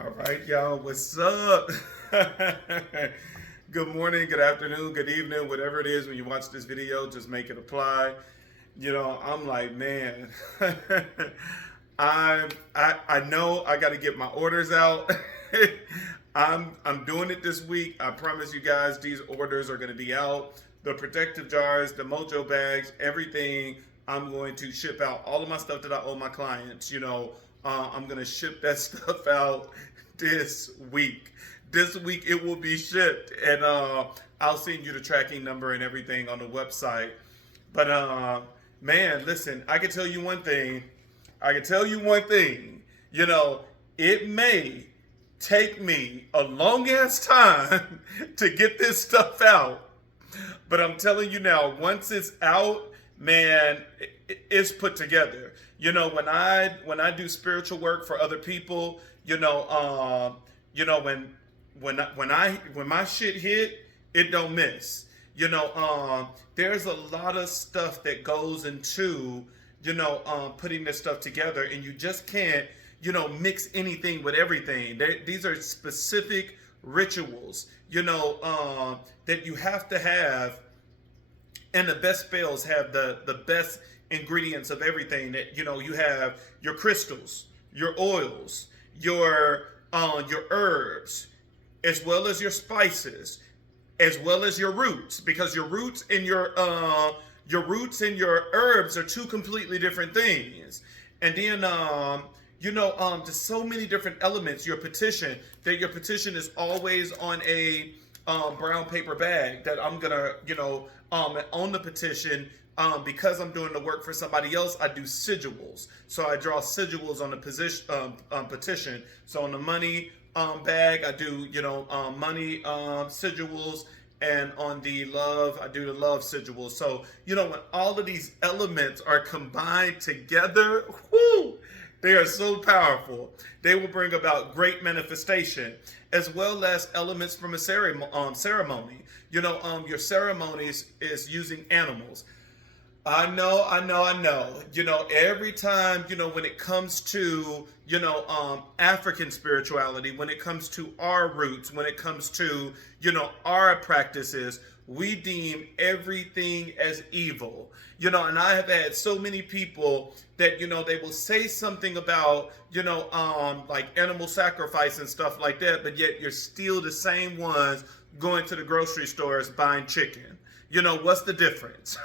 All right, y'all, what's up? Good morning, good afternoon, good evening, whatever it is when you watch this video, just make it apply. I'm like, man, I know I got to get my orders out. I'm doing it this week. I promise you guys, these orders are going to be out. The protective jars, the mojo bags, everything. I'm going to ship out all of my stuff that I owe my clients. I'm going to ship that stuff out this week. This week it will be shipped, and I'll send you the tracking number and everything on the website. But man, listen, I can tell you one thing. I can tell you one thing. It may take me a long ass time to get this stuff out, but I'm telling you now, once it's out, man, it's put together. When I do spiritual work for other people, when my shit hit, it don't miss. There's a lot of stuff that goes into putting this stuff together, and you just can't mix anything with everything. These are specific rituals, that you have to have, and the best spells have the best ingredients of everything. That you have your crystals, your oils, your herbs, as well as your spices, as well as your roots, because your roots and your herbs are two completely different things. And then there's so many different elements. Your petition is always on a brown paper bag that I'm gonna on the petition. Because I'm doing the work for somebody else, I do sigils. So I draw sigils on the petition. So on the money bag, I do money sigils, and on the love, I do the love sigils. So when all of these elements are combined together, whoo, they are so powerful. They will bring about great manifestation, as well as elements from a ceremony. Your ceremonies is using animals. I know. Every time, when it comes to, African spirituality, when it comes to our roots, when it comes to, our practices, we deem everything as evil. And I have had so many people that, they will say something about, like animal sacrifice and stuff like that, but yet you're still the same ones going to the grocery stores buying chicken. What's the difference?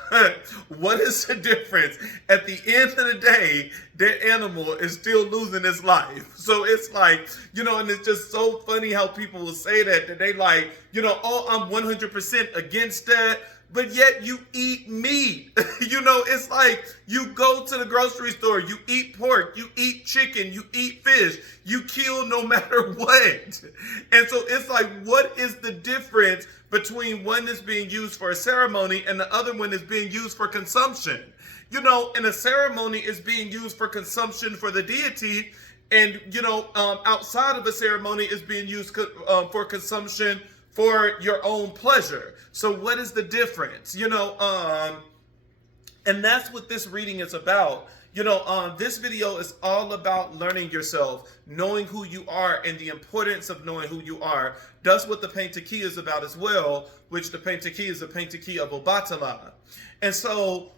What is the difference? At the end of the day, that animal is still losing its life. So it's like, and it's just so funny how people will say that they like, oh, I'm 100% against that. But yet you eat meat. It's like you go to the grocery store, you eat pork, you eat chicken, you eat fish, you kill no matter what. And so it's like, what is the difference between one that's being used for a ceremony and the other one is being used for consumption? And a ceremony is being used for consumption for the deity, and outside of a ceremony is being used for consumption for your own pleasure. So what is the difference? And that's what this reading is about. This video is all about learning yourself, knowing who you are, and the importance of knowing who you are. That's what the Pentakey is about as well, which the Pentakey is the Pentakey of Obatala. And so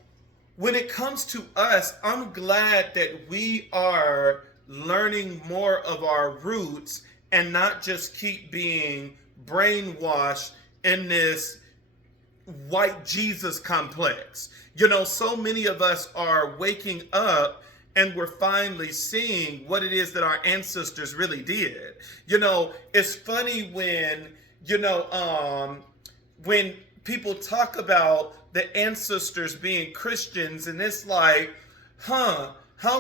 when it comes to us, I'm glad that we are learning more of our roots and not just keep being brainwashed in this white Jesus complex. So many of us are waking up and we're finally seeing what it is that our ancestors really did. It's funny when people talk about the ancestors being Christians, and it's like, how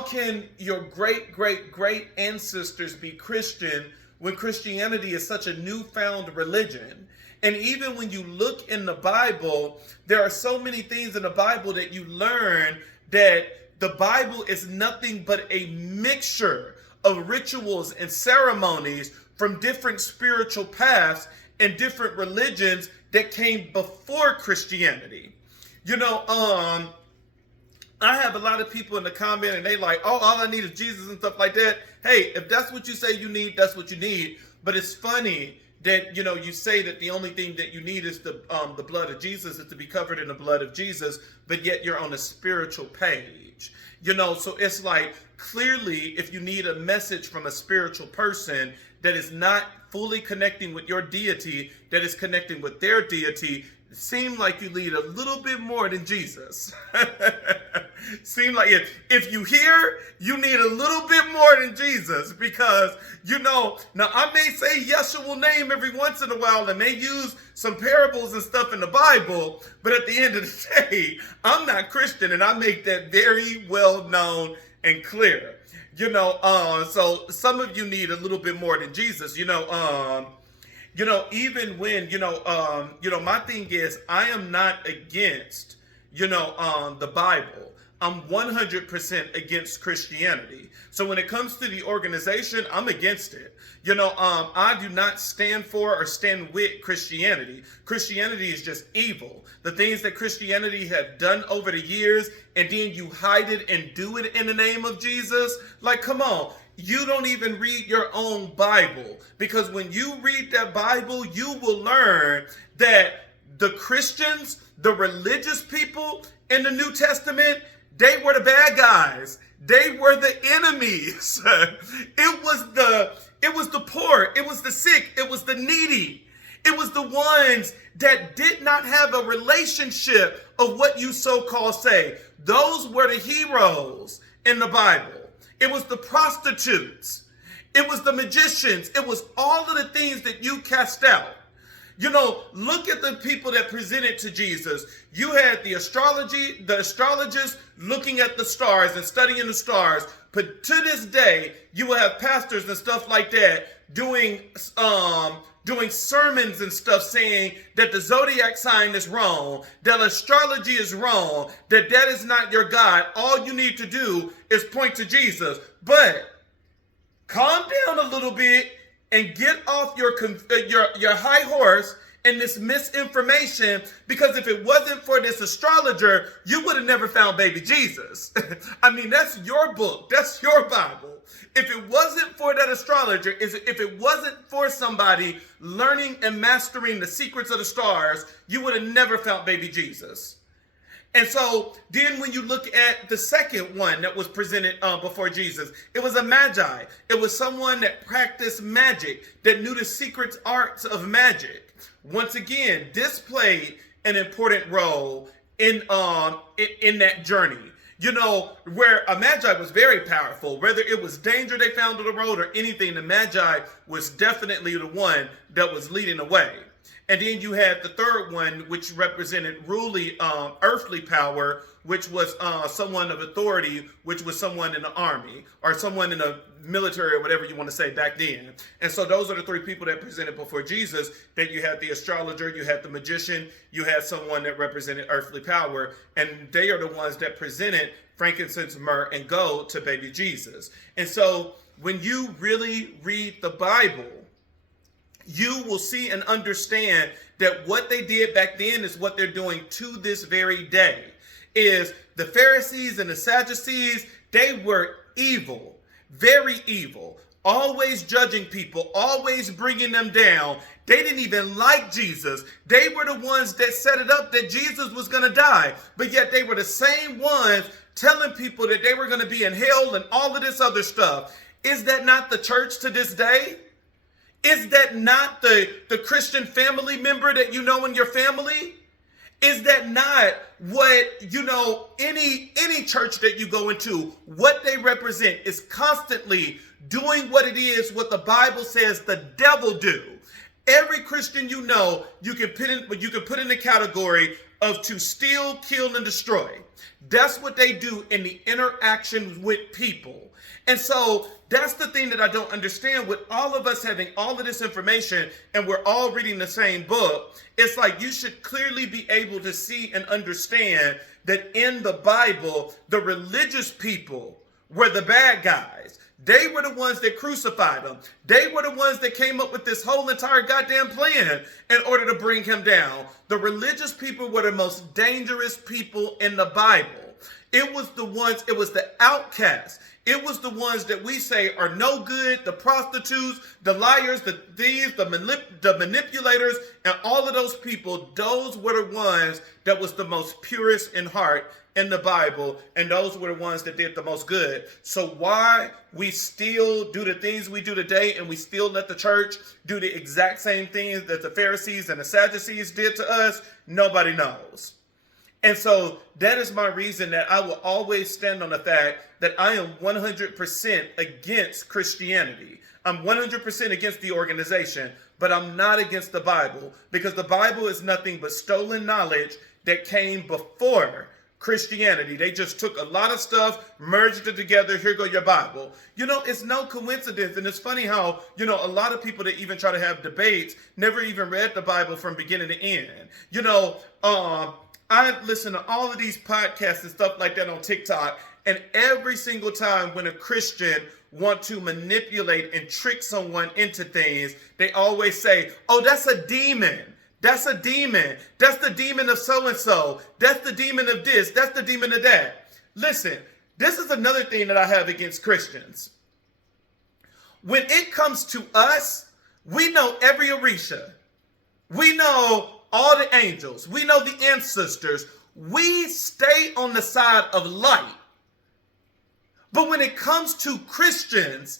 can your great ancestors be Christian when Christianity is such a newfound religion? And even when you look in the Bible, there are so many things in the Bible that you learn that the Bible is nothing but a mixture of rituals and ceremonies from different spiritual paths and different religions that came before Christianity. I have a lot of people in the comment and they like, oh, all I need is Jesus and stuff like that. Hey, if that's what you say you need, that's what you need. But it's funny that, you know, you say that the only thing that you need is the blood of Jesus, is to be covered in the blood of Jesus, but yet you're on a spiritual page. You know, so it's like, clearly, if you need a message from a spiritual person that is not fully connecting with your deity, that is connecting with their deity, it seems like you need a little bit more than Jesus. Seem like if you hear, you need a little bit more than Jesus, because, you know, now I may say Yeshua's name every once in a while and may use some parables and stuff in the Bible, but at the end of the day, I'm not Christian, and I make that very well known and clear. You know, so some of you need a little bit more than Jesus. You know, even when, my thing is, I am not against, the Bible. I'm 100% against Christianity. So when it comes to the organization, I'm against it. I do not stand for or stand with Christianity. Christianity is just evil. The things that Christianity have done over the years, and then you hide it and do it in the name of Jesus. Like, come on. You don't even read your own Bible, because when you read that Bible, you will learn that the Christians, the religious people in the New Testament, they were the bad guys. They were the enemies. It was the poor. It was the sick. It was the needy. It was the ones that did not have a relationship of what you so-called say. Those were the heroes in the Bible. It was the prostitutes. It was the magicians. It was all of the things that you cast out. Look at the people that presented to Jesus. You had the astrologers looking at the stars and studying the stars. But to this day, you will have pastors and stuff like that doing sermons and stuff saying that the zodiac sign is wrong, that astrology is wrong, that is not your God. All you need to do is point to Jesus. But calm down a little bit and get off your high horse and this misinformation, because if it wasn't for this astrologer, you would have never found baby Jesus. I mean, that's your book. That's your Bible. If it wasn't for that astrologer, if it wasn't for somebody learning and mastering the secrets of the stars, you would have never found baby Jesus. And so then when you look at the second one that was presented before Jesus, it was a magi. It was someone that practiced magic, that knew the secret arts of magic. Once again, this played an important role in that journey. Where a magi was very powerful, whether it was danger they found on the road or anything, the magi was definitely the one that was leading the way. And then you had the third one, which represented earthly power, which was someone of authority, which was someone in the army or someone in the military or whatever you want to say back then. And so those are the three people that presented before Jesus. Then you had the astrologer, you had the magician, you had someone that represented earthly power, and they are the ones that presented frankincense, myrrh, and gold to baby Jesus. And so when you really read the Bible, you will see and understand that what they did back then is what they're doing to this very day. Is the Pharisees and the Sadducees, they were evil, very evil, always judging people, always bringing them down. They didn't even like Jesus. They were the ones that set it up that Jesus was going to die. But yet they were the same ones telling people that they were going to be in hell and all of this other stuff. Is that not the church to this day? Is that not the Christian family member that you know in your family? Is that not what, any church that you go into, what they represent is constantly doing what it is, what the Bible says the devil do. Every Christian you know, you can put in the category of to steal, kill, and destroy. That's what they do in the interaction with people. And so that's the thing that I don't understand with all of us having all of this information and we're all reading the same book. It's like you should clearly be able to see and understand that in the Bible, the religious people were the bad guys. They were the ones that crucified him. They were the ones that came up with this whole entire goddamn plan in order to bring him down. The religious people were the most dangerous people in the Bible. It was the ones, it was the outcasts. It was the ones that we say are no good, the prostitutes, the liars, the thieves, the manipulators, and all of those people. Those were the ones that was the most purest in heart in the Bible, and those were the ones that did the most good. So why we still do the things we do today, and we still let the church do the exact same things that the Pharisees and the Sadducees did to us, nobody knows. And so that is my reason that I will always stand on the fact that I am 100% against Christianity. I'm 100% against the organization, but I'm not against the Bible, because the Bible is nothing but stolen knowledge that came before Christianity. They just took a lot of stuff, merged it together. Here go your Bible. You know, it's no coincidence. And it's funny how, you know, a lot of people that even try to have debates never even read the Bible from beginning to end. You know, I listen to all of these podcasts and stuff like that on TikTok, and every single time when a Christian want to manipulate and trick someone into things, they always say, oh, that's a demon. That's a demon. That's the demon of so-and-so. That's the demon of this. That's the demon of that. Listen, this is another thing that I have against Christians. When it comes to us, we know every orisha. We know all the angels. We know the ancestors. We stay on the side of light. But when it comes to Christians,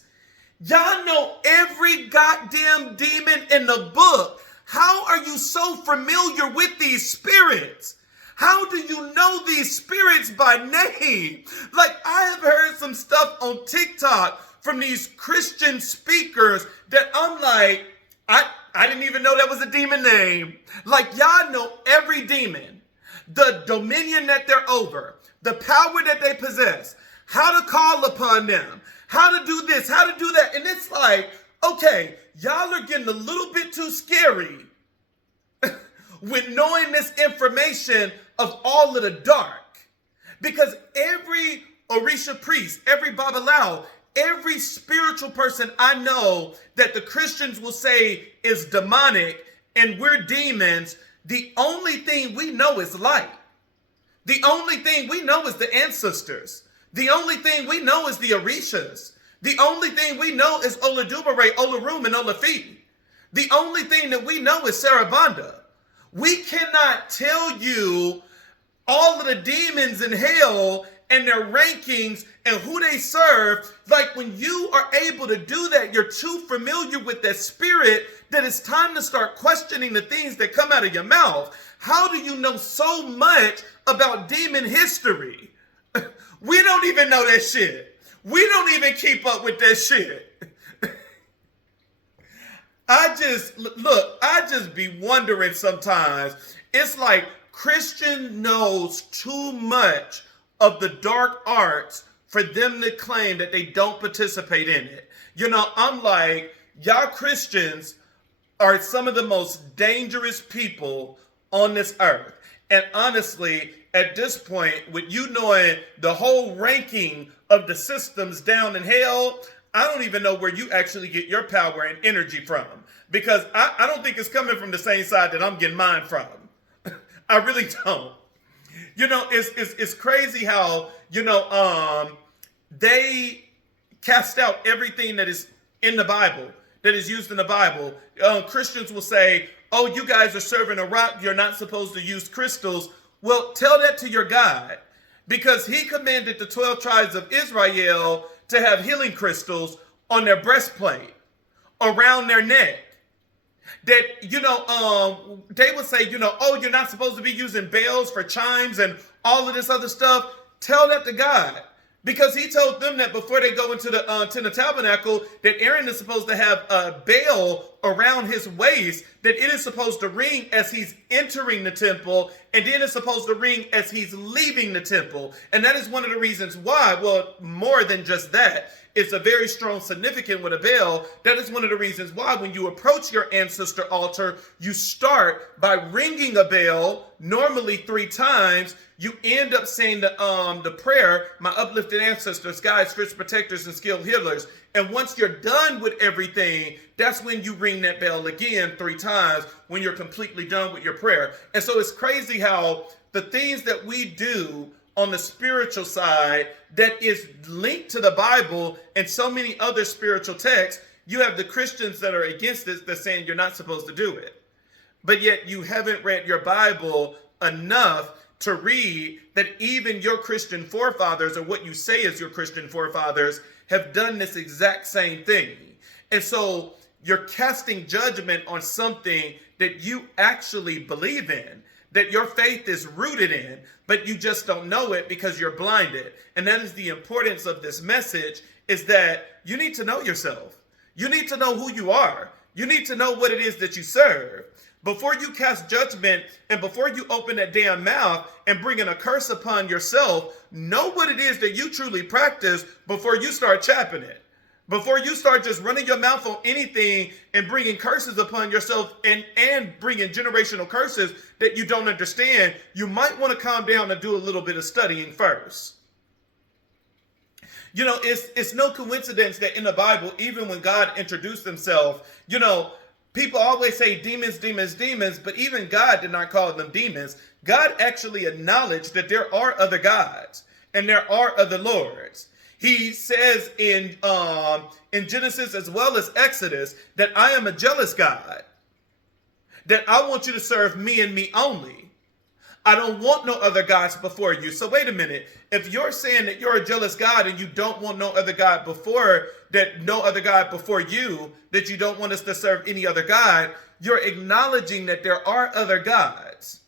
y'all know every goddamn demon in the book. How are you so familiar with these spirits? How do you know these spirits by name? Like, I have heard some stuff on TikTok from these Christian speakers that I'm like, I didn't even know that was a demon name. Like, y'all know every demon, the dominion that they're over, the power that they possess, how to call upon them, how to do this, how to do that. And it's like, okay, y'all are getting a little bit too scary with knowing this information of all of the dark. Because every Orisha priest, every Babalao, every spiritual person I know that the Christians will say is demonic and we're demons, the only thing we know is light. The only thing we know is the ancestors. The only thing we know is the orishas. The only thing we know is Oladubare, Olarum, and Olafi. The only thing that we know is Sarabanda. We cannot tell you all of the demons in hell and their rankings and who they serve. Like, when you are able to do that, you're too familiar with that spirit that it's time to start questioning the things that come out of your mouth. How do you know so much about demon history? We don't even know that shit. We don't even keep up with that shit. I just be wondering sometimes. It's like Christian knows too much of the dark arts for them to claim that they don't participate in it. You know, I'm like, y'all Christians are some of the most dangerous people on this earth. And honestly, at this point, with you knowing the whole ranking of the systems down in hell, I don't even know where you actually get your power and energy from. Because I don't think it's coming from the same side that I'm getting mine from. I really don't. You know, it's crazy how, you know, they cast out everything that is in the Bible, that is used in the Bible. Christians will say, oh, you guys are serving a rock. You're not supposed to use crystals. Well, tell that to your God, because he commanded the 12 tribes of Israel to have healing crystals on their breastplate, around their neck. That, you know, they would say, you know, oh, you're not supposed to be using bells for chimes and all of this other stuff. Tell that to God, because he told them that before they go into the tabernacle, that Aaron is supposed to have a bell around his waist, that it is supposed to ring as he's entering the temple, and then it's supposed to ring as he's leaving the temple. And that is one of the reasons why, well, more than just that, it's a very strong significance with a bell. That is one of the reasons why when you approach your ancestor altar, you start by ringing a bell, normally 3 times. You end up saying the prayer, my uplifted ancestors, guides, spiritual protectors, and skilled healers. And once you're done with everything, that's when you ring that bell again 3 times, when you're completely done with your prayer. And so it's crazy how the things that we do on the spiritual side that is linked to the Bible and so many other spiritual texts. You have the Christians that are against this, that's saying you're not supposed to do it. But yet you haven't read your Bible enough to read that even your Christian forefathers, or what you say is your Christian forefathers, have done this exact same thing. And so you're casting judgment on something that you actually believe in, that your faith is rooted in, but you just don't know it because you're blinded. And that is the importance of this message, is that you need to know yourself. You need to know who you are. You need to know what it is that you serve. Before you cast judgment and before you open that damn mouth and bring in a curse upon yourself, know what it is that you truly practice before you start chapping it. Before you start just running your mouth on anything and bringing curses upon yourself and bringing generational curses that you don't understand, you might want to calm down and do a little bit of studying first. You know, it's no coincidence that in the Bible, even when God introduced himself, you know, people always say demons, demons, demons, but even God did not call them demons. God actually acknowledged that there are other gods and there are other lords. He says in Genesis as well as Exodus that I am a jealous God, that I want you to serve me and me only. I don't want no other gods before you. So wait a minute. If you're saying that you're a jealous God and you don't want no other God before you, that you don't want us to serve any other God, you're acknowledging that there are other gods.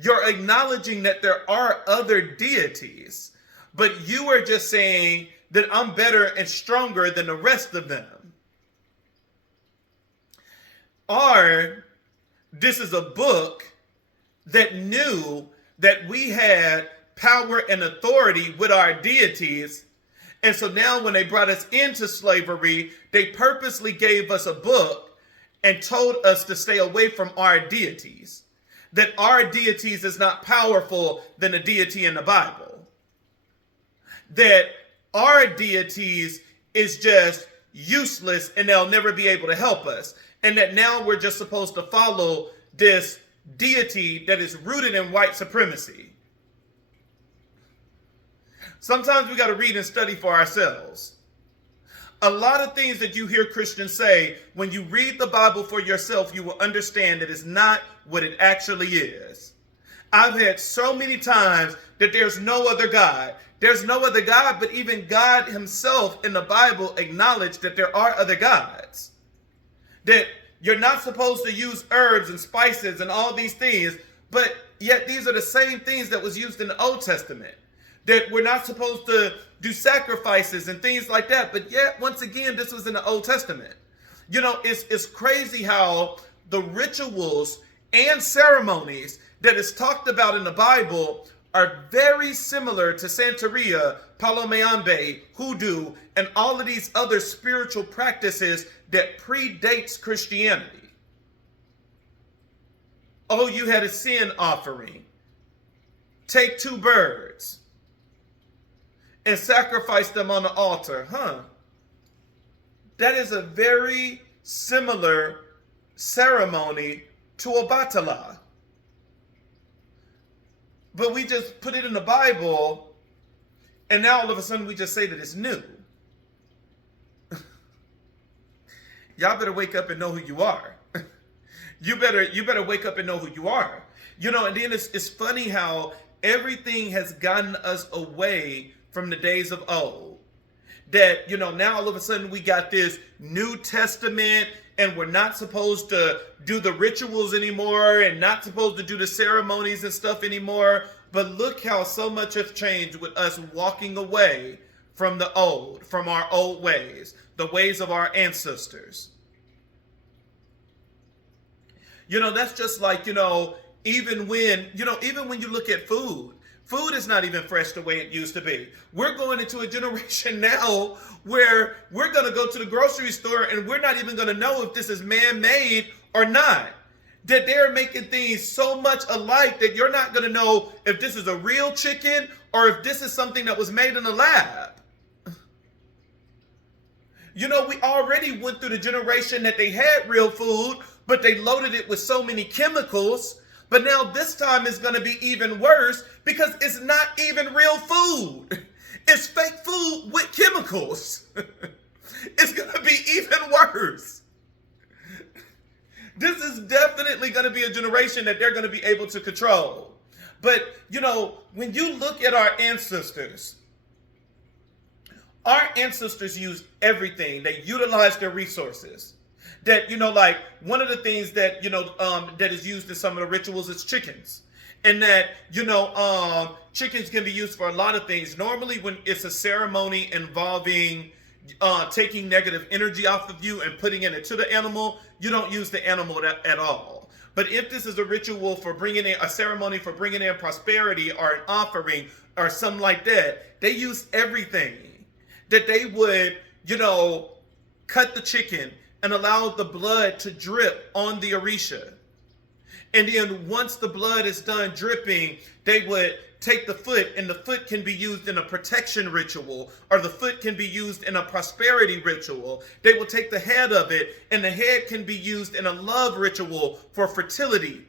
You're acknowledging that there are other deities. But you are just saying that I'm better and stronger than the rest of them. Or this is a book that knew that we had power and authority with our deities. And so now when they brought us into slavery, they purposely gave us a book and told us to stay away from our deities. That our deities is not powerful than a deity in the Bible. That our deities is just useless and they'll never be able to help us. And that now we're just supposed to follow this deity that is rooted in white supremacy. Sometimes we got to read and study for ourselves. A lot of things that you hear Christians say, when you read the Bible for yourself, you will understand that it's not what it actually is. I've had so many times that there's no other God. There's no other God, but even God himself in the Bible acknowledged that there are other gods. That you're not supposed to use herbs and spices and all these things, but yet these are the same things that was used in the Old Testament. That we're not supposed to do sacrifices and things like that, but yet, once again, this was in the Old Testament. You know, it's crazy how the rituals and ceremonies that is talked about in the Bible are very similar to Santeria, Palo Mayombe, hoodoo, and all of these other spiritual practices that predates Christianity. Oh, you had a sin offering. Take 2 birds and sacrifice them on the altar. That is a very similar ceremony to Obatala. But we just put it in the Bible, and now all of a sudden we just say that it's new. Y'all better wake up and know who you are. You better wake up and know who you are. You know, and then it's funny how everything has gotten us away from the days of old. That, you know, now all of a sudden we got this New Testament, and we're not supposed to do the rituals anymore and not supposed to do the ceremonies and stuff anymore. But look how so much has changed with us walking away from the old, from our old ways, the ways of our ancestors. You know, that's just like, even when you look at food is not even fresh the way it used to be. We're going into a generation now where we're going to go to the grocery store and we're not even going to know if this is man-made or not. That they're making things so much alike that you're not going to know if this is a real chicken or if this is something that was made in a lab. You know, we already went through the generation that they had real food, but they loaded it with so many chemicals. But now this time it's going to be even worse because it's not even real food. It's fake food with chemicals. It's going to be even worse. This is definitely going to be a generation that they're going to be able to control. But, when you look at our ancestors used everything. They utilized their resources. That, like one of the things that, that is used in some of the rituals is chickens. And that, chickens can be used for a lot of things. Normally when it's a ceremony involving taking negative energy off of you and putting it into the animal, you don't use the animal at all. But if this is a ritual for bringing in a ceremony for bringing in prosperity or an offering or something like that, they use everything. That they would, cut the chicken and allow the blood to drip on the orisha. And then once the blood is done dripping, they would take the foot, and the foot can be used in a protection ritual, or the foot can be used in a prosperity ritual. They will take the head of it, and the head can be used in a love ritual for fertility.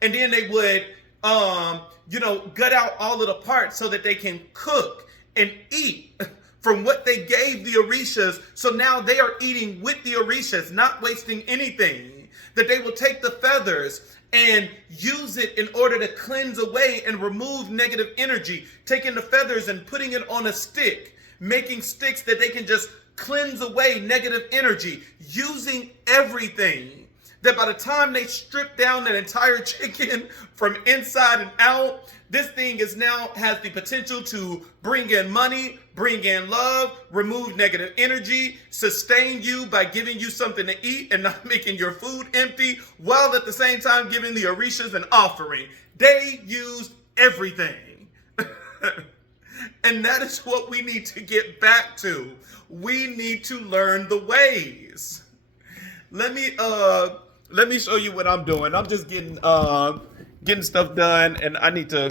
And then they would, gut out all of the parts so that they can cook and eat from what they gave the orishas. So now they are eating with the orishas, not wasting anything. That they will take the feathers and use it in order to cleanse away and remove negative energy, taking the feathers and putting it on a stick, making sticks that they can just cleanse away negative energy, using everything. That by the time they strip down that entire chicken from inside and out, this thing has the potential to bring in money, bring in love, remove negative energy, sustain you by giving you something to eat and not making your food empty, while at the same time giving the orishas an offering. They used everything. And that is what we need to get back to. We need to learn the ways. Let me show you what I'm doing. I'm just getting stuff done, and I need to,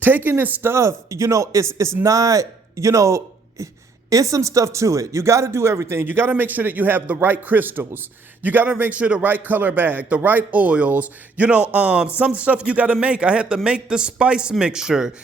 taking this stuff, it's not, it's some stuff to it. You got to do everything. You got to make sure that you have the right crystals. You got to make sure the right color bag, the right oils, some stuff you got to make. I had to make the spice mixture,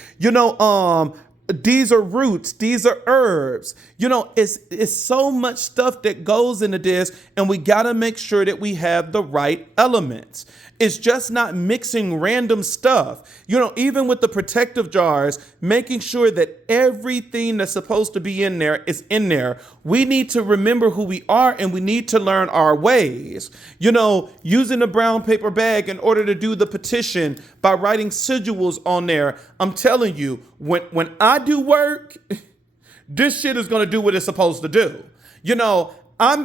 these are roots, these are herbs. It's so much stuff that goes into this, and we got to make sure that we have the right elements. It's just not mixing random stuff. Even with the protective jars, making sure that everything that's supposed to be in there is in there. We need to remember who we are, and we need to learn our ways. Using a brown paper bag in order to do the petition by writing sigils on there. I'm telling you, when I do work, this shit is going to do what it's supposed to do. I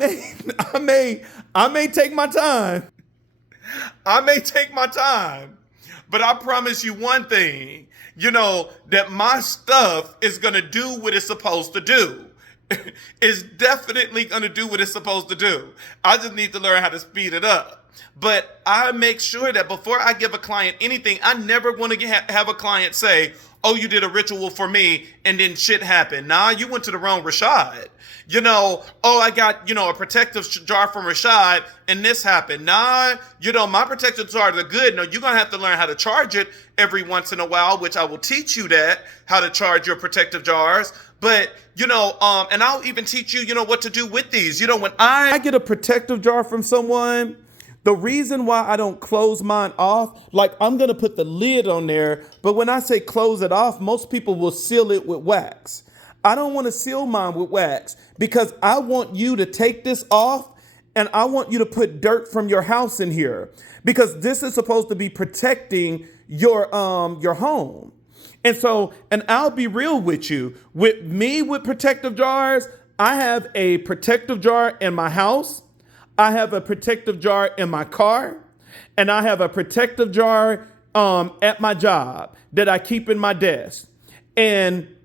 may take my time. But I promise you one thing, that my stuff is going to do what it's supposed to do. It's definitely going to do what it's supposed to do. I just need to learn how to speed it up. But I make sure that before I give a client anything, I never want to have a client say, oh, you did a ritual for me and then shit happened. Nah, you went to the wrong Rashad. Oh, I got, a protective jar from Rashad and this happened. Nah, my protective jars are good. No, you're going to have to learn how to charge it every once in a while, which I will teach you how to charge your protective jars. But, and I'll even teach you, what to do with these. When I get a protective jar from someone, the reason why I don't close mine off, like I'm going to put the lid on there, but when I say close it off, most people will seal it with wax. I don't want to seal mine with wax because I want you to take this off and I want you to put dirt from your house in here because this is supposed to be protecting your home. And I'll be real with you. With me with protective jars, I have a protective jar in my house. I have a protective jar in my car, and I have a protective jar at my job that I keep in my desk. And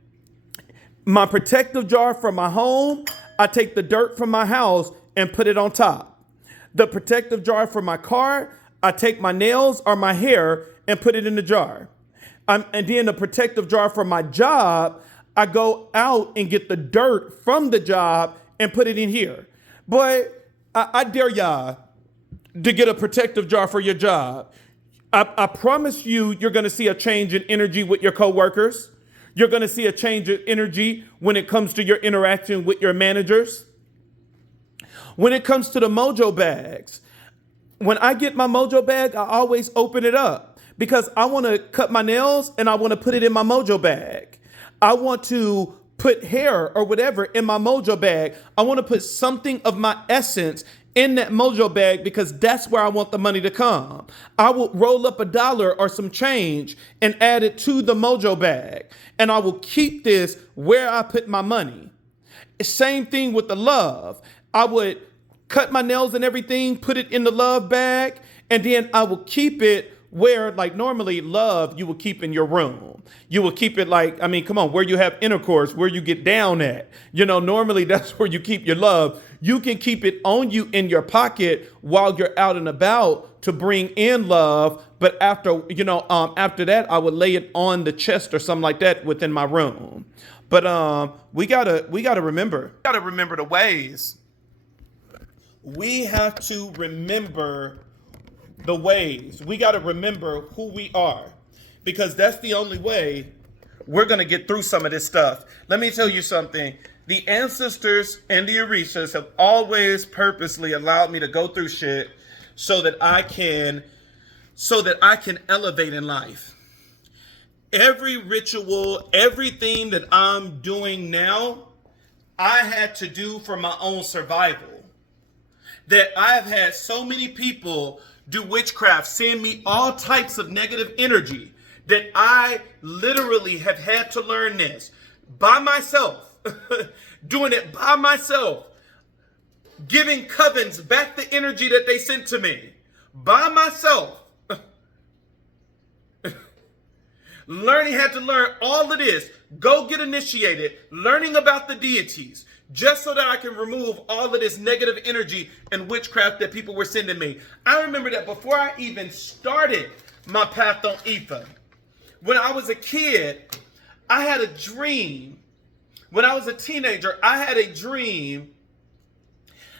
my protective jar from my home, I take the dirt from my house and put it on top. The protective jar from my car, I take my nails or my hair and put it in the jar. And then the protective jar from my job, I go out and get the dirt from the job and put it in here. But I dare y'all, to get a protective jar for your job. I promise you, you're going to see a change in energy with your coworkers. You're going to see a change in energy when it comes to your interaction with your managers. When it comes to the mojo bags, when I get my mojo bag, I always open it up because I want to cut my nails and I want to put it in my mojo bag. I want to put hair or whatever in my mojo bag. I want to put something of my essence in that mojo bag because that's where I want the money to come. I will roll up $1 or some change and add it to the mojo bag. And I will keep this where I put my money. Same thing with the love. I would cut my nails and everything, put it in the love bag, and then I will keep it where, like, normally love you will keep in your room. You will keep it like, I mean, come on, where you have intercourse, where you get down at. You know, normally that's where you keep your love. You can keep it on you in your pocket while you're out and about to bring in love. But after, after that, I would lay it on the chest or something like that within my room. But we gotta remember. We gotta remember the ways. We have to remember the ways. We got to remember who we are because that's the only way we're going to get through some of this stuff. Let me tell you something. The ancestors and the orishas have always purposely allowed me to go through shit so that I can elevate in life. Every ritual, everything that I'm doing now, I had to do for my own survival. That I've had so many people do witchcraft, send me all types of negative energy, that I literally have had to learn this by myself, doing it by myself, giving covens back the energy that they sent to me by myself. Had to learn all of this, go get initiated, learning about the deities, just so that I can remove all of this negative energy and witchcraft that people were sending me. I remember that before I even started my path on Ether, when I was a kid, I had a dream. When I was a teenager, I had a dream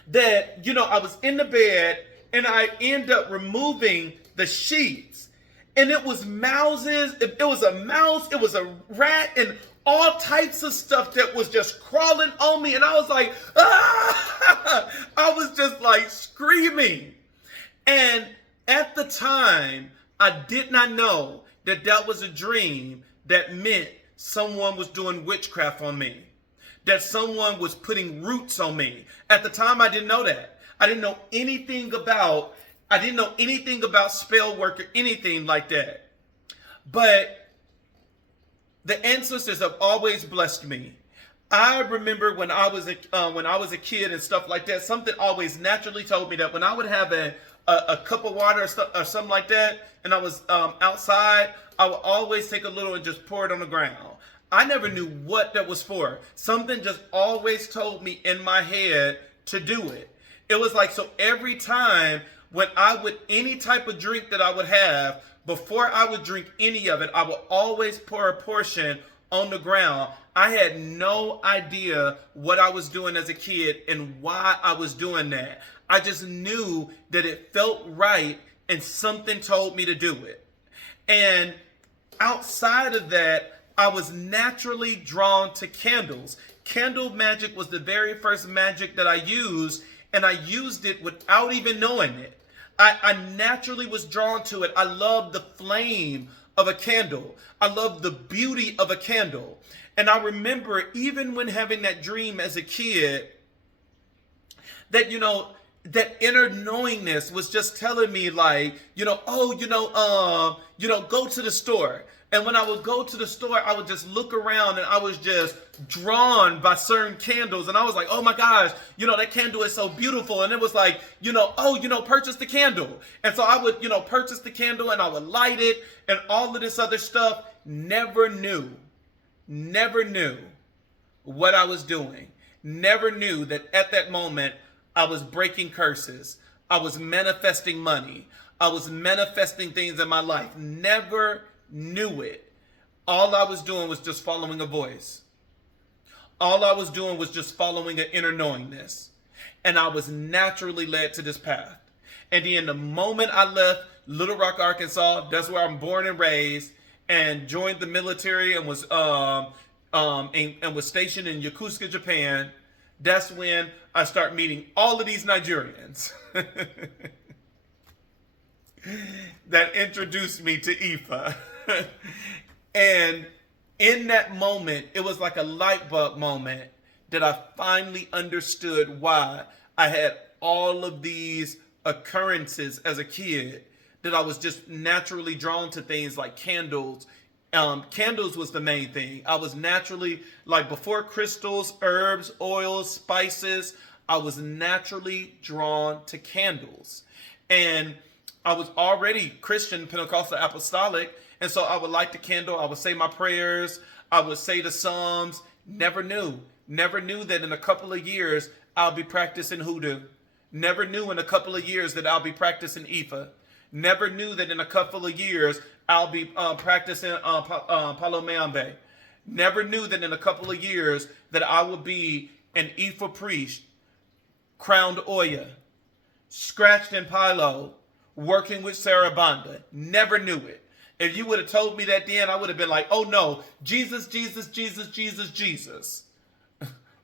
that, I was in the bed and I end up removing the sheets. And it was mouses, it was a mouse, it was a rat, and all types of stuff that was just crawling on me. And I was like, ah! I was just like screaming. And at the time, I did not know that that was a dream that meant someone was doing witchcraft on me, that someone was putting roots on me. At the time, I didn't know that. I didn't know anything about spell work or anything like that. But the ancestors have always blessed me. I remember when I was a kid and stuff like that, something always naturally told me that when I would have a cup of water or something like that, and I was outside, I would always take a little and just pour it on the ground. I never knew what that was for. Something just always told me in my head to do it. It was like, so every time when any type of drink that I would have, before I would drink any of it, I would always pour a portion on the ground. I had no idea what I was doing as a kid and why I was doing that. I just knew that it felt right and something told me to do it. And outside of that, I was naturally drawn to candles. Candle magic was the very first magic that I used, and I used it without even knowing it. I naturally was drawn to it. I love the flame of a candle. I love the beauty of a candle. And I remember even when having that dream as a kid, that, that inner knowingness was just telling me like, go to the store. And when I would go to the store, I would just look around and I was just drawn by certain candles. And I was like, oh my gosh, that candle is so beautiful. And it was like, purchase the candle. And so I would, purchase the candle and I would light it and all of this other stuff. Never knew what I was doing. Never knew that at that moment I was breaking curses. I was manifesting money. I was manifesting things in my life. Never knew it. All I was doing was just following a voice. All I was doing was just following an inner knowingness. And I was naturally led to this path. And then the moment I left Little Rock, Arkansas, that's where I'm born and raised, and joined the military and was stationed in Yokosuka, Japan. That's when I start meeting all of these Nigerians that introduced me to Ifa. And in that moment, it was like a light bulb moment that I finally understood why I had all of these occurrences as a kid, that I was just naturally drawn to things like candles. Candles was the main thing. I was naturally, like before crystals, herbs, oils, spices, I was naturally drawn to candles. And I was already Christian, Pentecostal, Apostolic, and so I would light the candle, I would say my prayers, I would say the Psalms. Never knew that in a couple of years I'll be practicing hoodoo. Never knew in a couple of years that I'll be practicing Ifa. Never knew that in a couple of years I'll be practicing Palomeambe. Never knew that in a couple of years that I would be an Ifa priest, crowned Oya, scratched in Palo, working with Sarabanda. Never knew it. If you would have told me that then, I would have been like, oh no, Jesus, Jesus, Jesus, Jesus, Jesus.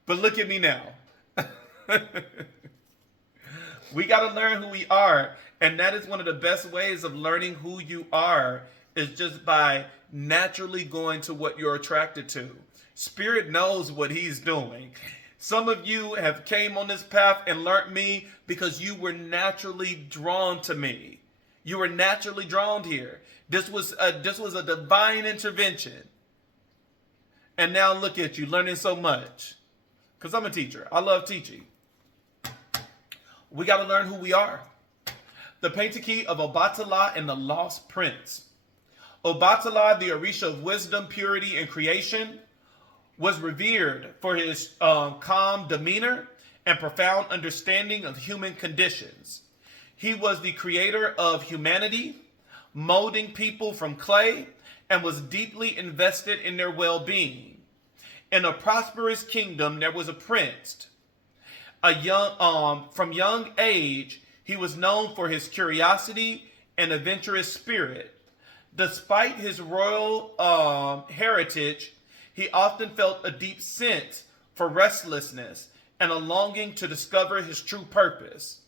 But look at me now. We got to learn who we are. And that is one of the best ways of learning who you are, is just by naturally going to what you're attracted to. Spirit knows what he's doing. Some of you have came on this path and learned me because you were naturally drawn to me. You were naturally drawn here. This was a divine intervention. And now look at you learning so much. Because I'm a teacher. I love teaching. We got to learn who we are. The Pentateuch of Obatala and the Lost Prince. Obatala, the orisha of wisdom, purity, and creation, was revered for his calm demeanor and profound understanding of human conditions. He was the creator of humanity, molding people from clay, and was deeply invested in their well-being. In a prosperous kingdom, there was a prince. From young age, he was known for his curiosity and adventurous spirit. Despite his royal heritage, he often felt a deep sense for restlessness and a longing to discover his true purpose.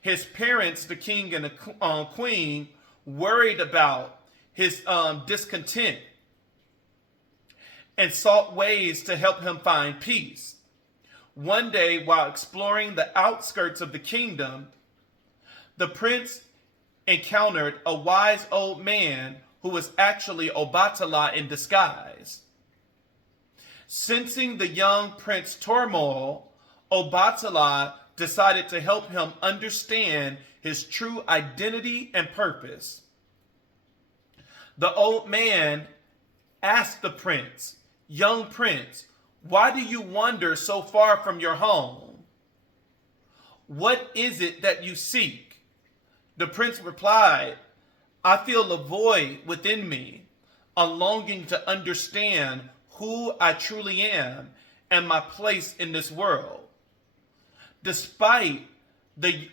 His parents, the king and the queen, worried about his discontent and sought ways to help him find peace. One day, while exploring the outskirts of the kingdom, the prince encountered a wise old man who was actually Obatala in disguise. Sensing the young prince's turmoil, Obatala decided to help him understand his true identity and purpose. The old man asked the prince, "Young prince, why do you wander so far from your home? What is it that you seek?" The prince replied, "I feel a void within me, a longing to understand who I truly am and my place in this world. Despite the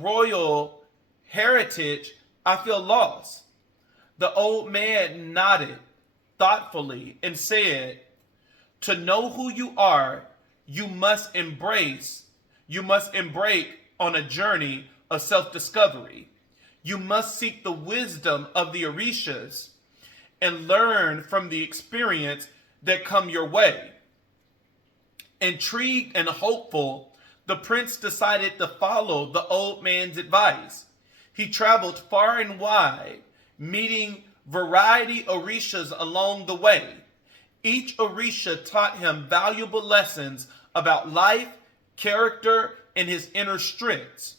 royal heritage, I feel lost." The old man nodded thoughtfully and said, "To know who you are, you must embrace on a journey of self-discovery. You must seek the wisdom of the orishas and learn from the experience that come your way." Intrigued and hopeful, the prince decided to follow the old man's advice. He traveled far and wide, meeting variety orishas along the way. Each orisha taught him valuable lessons about life, character, and his inner strengths.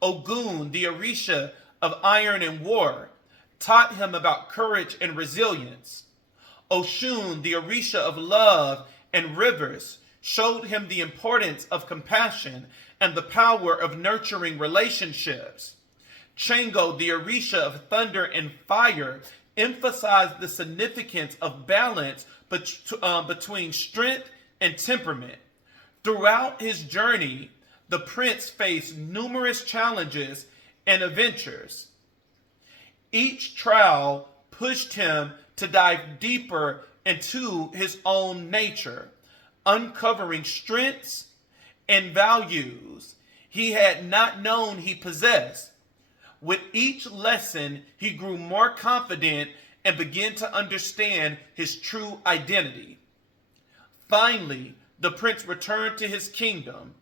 Ogun, the orisha of iron and war, taught him about courage and resilience. Oshun, the orisha of love and rivers, showed him the importance of compassion and the power of nurturing relationships. Chango, the orisha of thunder and fire, emphasized the significance of balance between strength and temperament. Throughout his journey, The prince faced numerous challenges and adventures. Each trial pushed him to dive deeper into his own nature, uncovering strengths and values he had not known he possessed. With each lesson, he grew more confident and began to understand his true identity. Finally, the prince returned to his kingdom.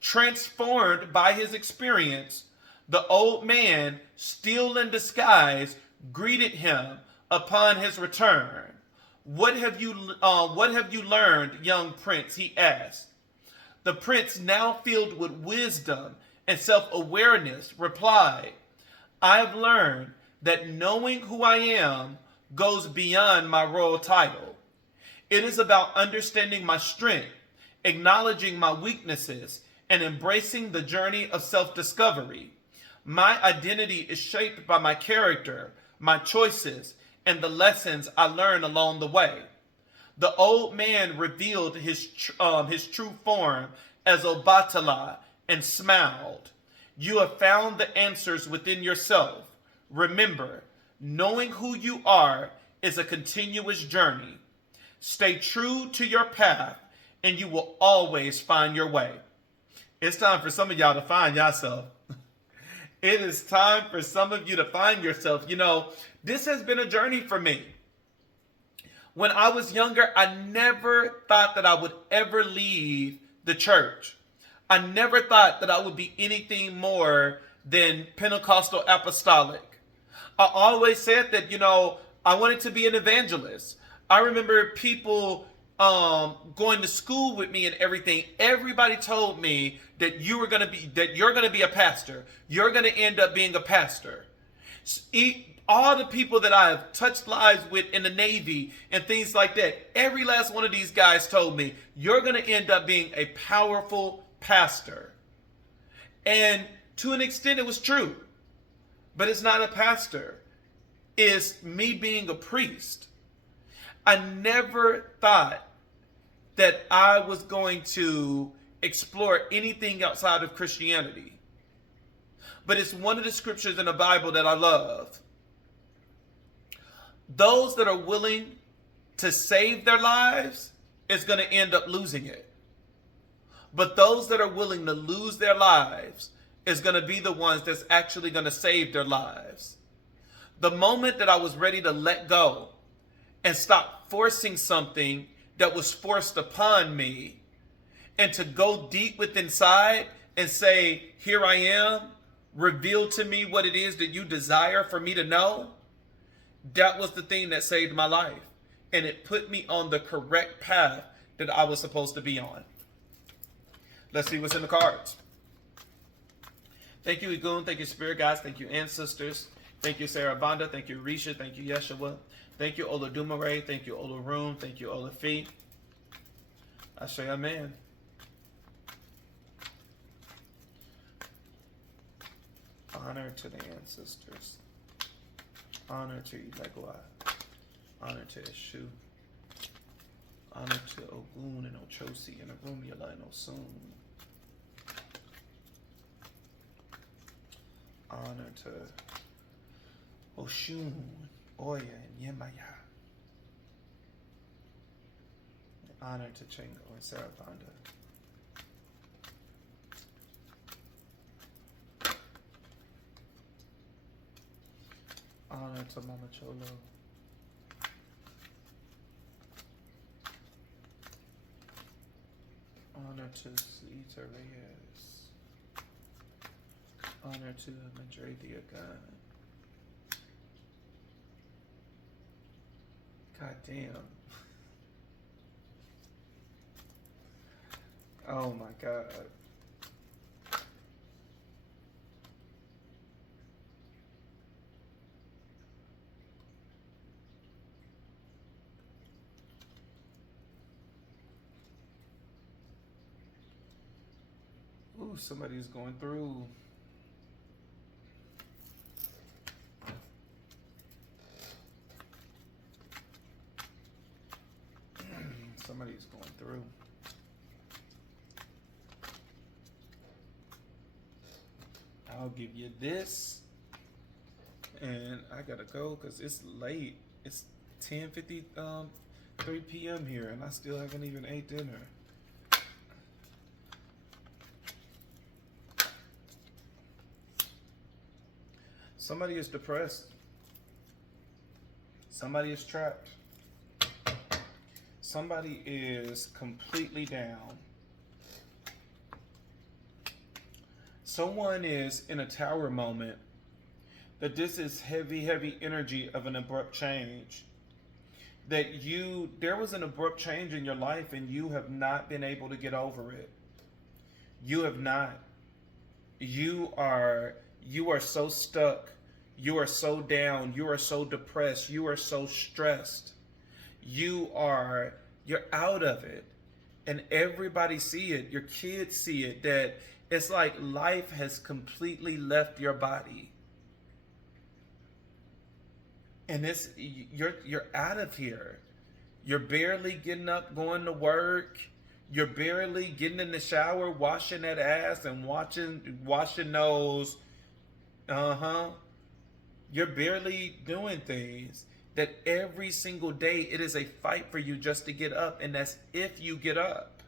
Transformed by his experience, the old man, still in disguise, greeted him upon his return. What have you learned, young prince? He asked. The prince, now filled with wisdom and self-awareness, replied, I have learned that knowing who I am goes beyond my royal title. It is about understanding my strength, acknowledging my weaknesses, and embracing the journey of self-discovery. My identity is shaped by my character, my choices, and the lessons I learn along the way. The old man revealed his true form as Obatala and smiled. You have found the answers within yourself. Remember, knowing who you are is a continuous journey. Stay true to your path, and you will always find your way. It's time for some of y'all to find yourself. It is time for some of you to find yourself. You know, this has been a journey for me. When I was younger, I never thought that I would ever leave the church. I never thought that I would be anything more than Pentecostal apostolic. I always said that, you know, I wanted to be an evangelist. I remember people going to school with me and everything. Everybody told me that you're going to be a pastor. You're going to end up being a pastor. All the people that I have touched lives with in the Navy and things like that, every last one of these guys told me, you're going to end up being a powerful pastor. And to an extent, it was true. But it's not a pastor. It's me being a priest. I never thought that I was going to explore anything outside of Christianity. But it's one of the scriptures in the Bible that I love. Those that are willing to save their lives is going to end up losing it. But those that are willing to lose their lives is going to be the ones that's actually going to save their lives. The moment that I was ready to let go and stop forcing something that was forced upon me, and to go deep within inside and say, here I am, reveal to me what it is that you desire for me to know, that was the thing that saved my life. And it put me on the correct path that I was supposed to be on. Let's see what's in the cards. Thank you, Igun. Thank you, Spirit Guides. Thank you, Ancestors. Thank you, Sarah Banda. Thank you, Risha. Thank you, Yeshua. Thank you, Oladumare. Thank you, Olarum. Thank you, Olafi. I say amen. Honor to the ancestors. Honor to Ilegua. Honor to Eshu. Honor to Ogun and Ochosi and Arumula and Osun. Honor to Oshun, Oya, and Yemaya. Honor to Chengo and Sarabanda. Honor to Mama Cholo. Honor to Sita Reyes. Honor to Madre Diagan. God damn. Oh my God. Ooh, somebody's going through. Somebody's going through. I'll give you this. And I gotta go because it's late. It's 10:53 p.m. here, and I still haven't even ate dinner. Somebody is depressed. Somebody is trapped. Somebody is completely down. Someone is in a tower moment. That this is heavy, heavy energy of an abrupt change. That there was an abrupt change in your life and you have not been able to get over it. You have not. You are so stuck. You are so down. You are so depressed. You are so stressed. You're out of it. And everybody see it. Your kids see it. That it's like life has completely left your body. And you're out of here. You're barely getting up, going to work. You're barely getting in the shower, washing that ass and washing those. You're barely doing things that every single day it is a fight for you just to get up. And that's if you get up.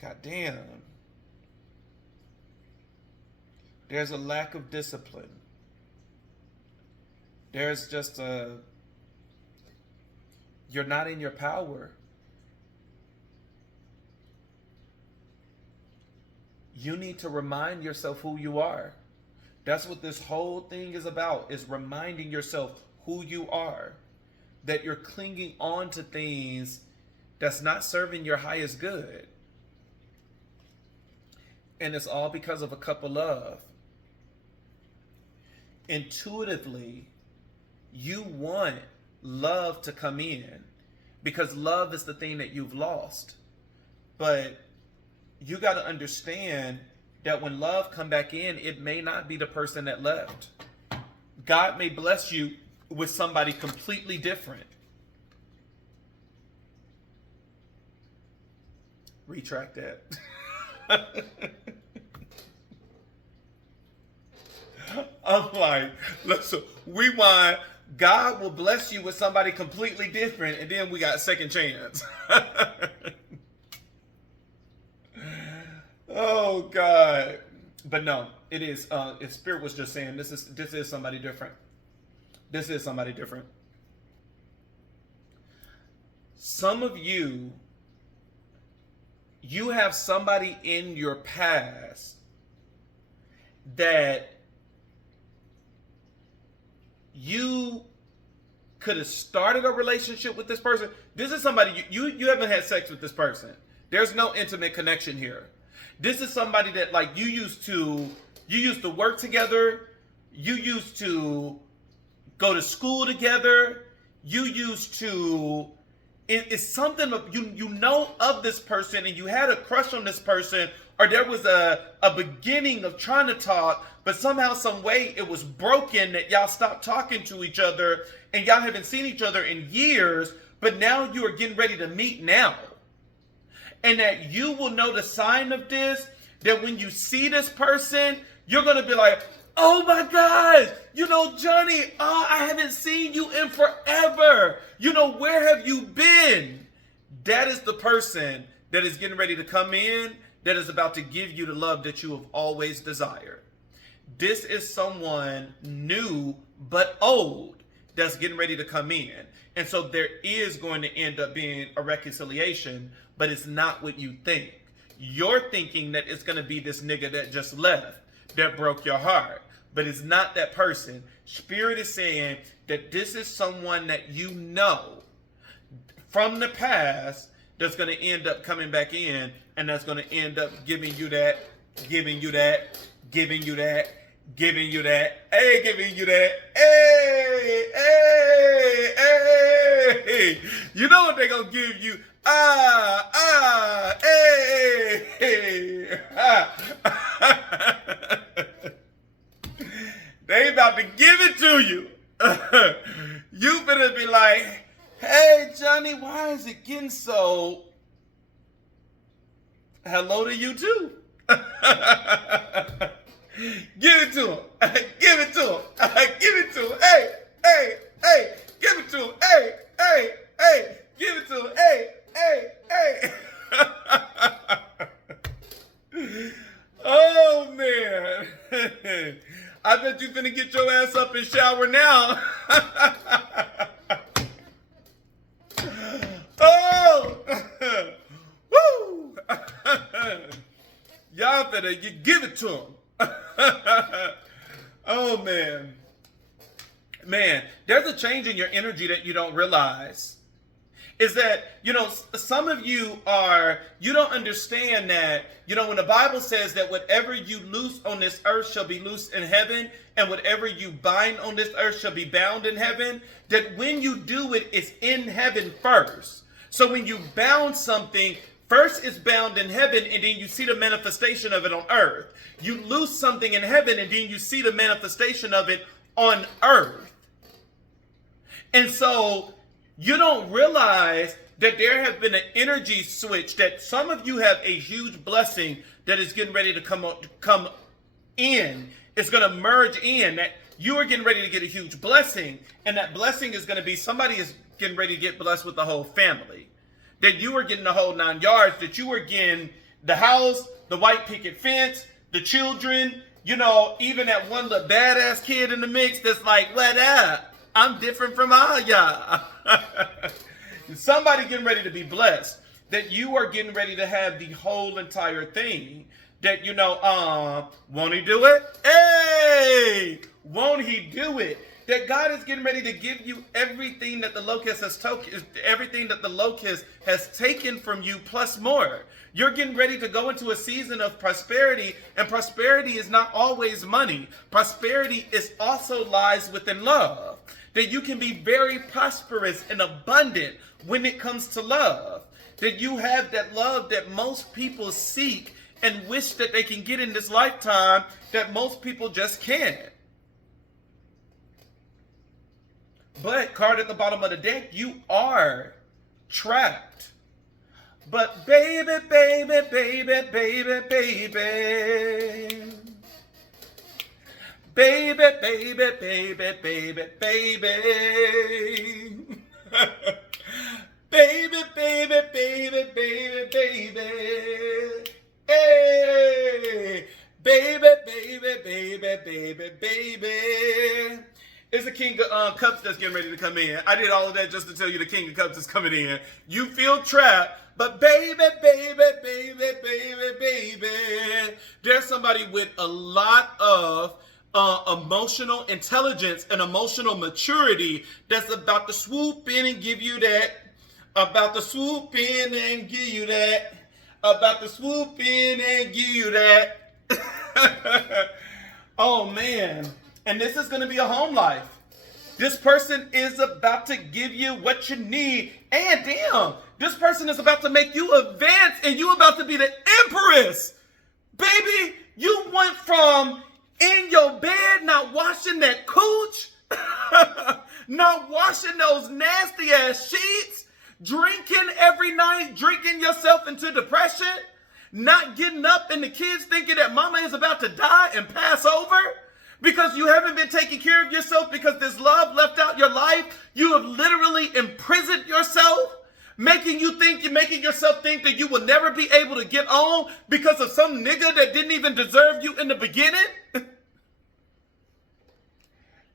God damn. There's a lack of discipline. There's just you're not in your power. You need to remind yourself who you are. That's what this whole thing is about, is reminding yourself who you are. That you're clinging on to things that's not serving your highest good. And it's all because of a cup of love. Intuitively, you want love to come in because love is the thing that you've lost. But you got to understand that when love come back in, it may not be the person that left. God may bless you with somebody completely different. Retract that. I'm like, listen, rewind. God will bless you with somebody completely different, and then we got second chance. Oh God. But no, it is Spirit was just saying this is somebody different. This is somebody different. Some of you have somebody in your past that you could have started a relationship with this person. This is somebody you haven't had sex with this person. There's no intimate connection here. This is somebody that like you used to work together. You used to go to school together. You used to. It's something you know of this person, and you had a crush on this person, or there was a beginning of trying to talk, but somehow, some way, it was broken that y'all stopped talking to each other, and y'all haven't seen each other in years, but now you are getting ready to meet now. And that you will know the sign of this, that when you see this person, you're going to be like, oh my God, Johnny, I haven't seen you in forever. Where have you been? That is the person that is getting ready to come in, that is about to give you the love that you have always desired. This is someone new but old that's getting ready to come in. And so there is going to end up being a reconciliation, but it's not what you think. You're thinking that it's going to be this nigga that just left, that broke your heart. But it's not that person. Spirit is saying that this is someone that you know from the past that's going to end up coming back in, and that's going to end up giving you that, giving you that, giving you that, giving you that, hey, giving you that, hey, hey, hey. You know what they're going to give you? Hey, hey. They about to give it to you. You better be like, hey, Johnny, why is it getting so? Hello to you too. Give it to him. Give it to him. Give it to him. Hey, hey, hey. Give it to him. Hey, hey, hey. Give it to him. Hey, hey, hey. Oh, man. I bet you finna get your ass up and shower now. Oh. Woo. Y'all better give it to him. Oh, man. Man, there's a change in your energy that you don't realize. Is that, some of you don't understand that, when the Bible says that whatever you loose on this earth shall be loosed in heaven, and whatever you bind on this earth shall be bound in heaven, that when you do it, it's in heaven first. So when you bound something, first it's bound in heaven, and then you see the manifestation of it on earth. You loose something in heaven, and then you see the manifestation of it on earth. And so you don't realize that there has been an energy switch, that some of you have a huge blessing that is getting ready to come in. It's going to merge in, that you are getting ready to get a huge blessing, and that blessing is going to be somebody is getting ready to get blessed with the whole family. That you are getting the whole 9 yards, that you are getting the house, the white picket fence, the children, even that one little badass kid in the mix that's like, what up? I'm different from all y'all. Somebody getting ready to be blessed. That you are getting ready to have the whole entire thing. That, won't he do it? Hey! Won't he do it? That God is getting ready to give you everything that the locust has taken from you, plus more. You're getting ready to go into a season of prosperity, and prosperity is not always money. Prosperity also lies within love. That you can be very prosperous and abundant when it comes to love. That you have that love that most people seek and wish that they can get in this lifetime, that most people just can't. But, card at the bottom of the deck, you are trapped. But baby, baby, baby, baby, baby. Baby, baby, baby, baby, baby. Baby, baby, baby, baby, baby. Hey! Baby, baby, baby, baby, baby. It's the King of Cups that's getting ready to come in. I did all of that just to tell you the King of Cups is coming in. You feel trapped, but baby, baby, baby, baby, baby. There's somebody with a lot of emotional intelligence and emotional maturity that's about to swoop in and give you that. About to swoop in and give you that. About to swoop in and give you that. Oh, man. And this is going to be a home life. This person is about to give you what you need. And damn, this person is about to make you advance, and you about to be the empress. Baby, you went from in your bed not washing that cooch, not washing those nasty ass sheets, drinking every night, drinking yourself into depression, not getting up and the kids thinking that mama is about to die and pass over. Because you haven't been taking care of yourself, because this love left out your life. You have literally imprisoned yourself, making yourself think that you will never be able to get on because of some nigga that didn't even deserve you in the beginning.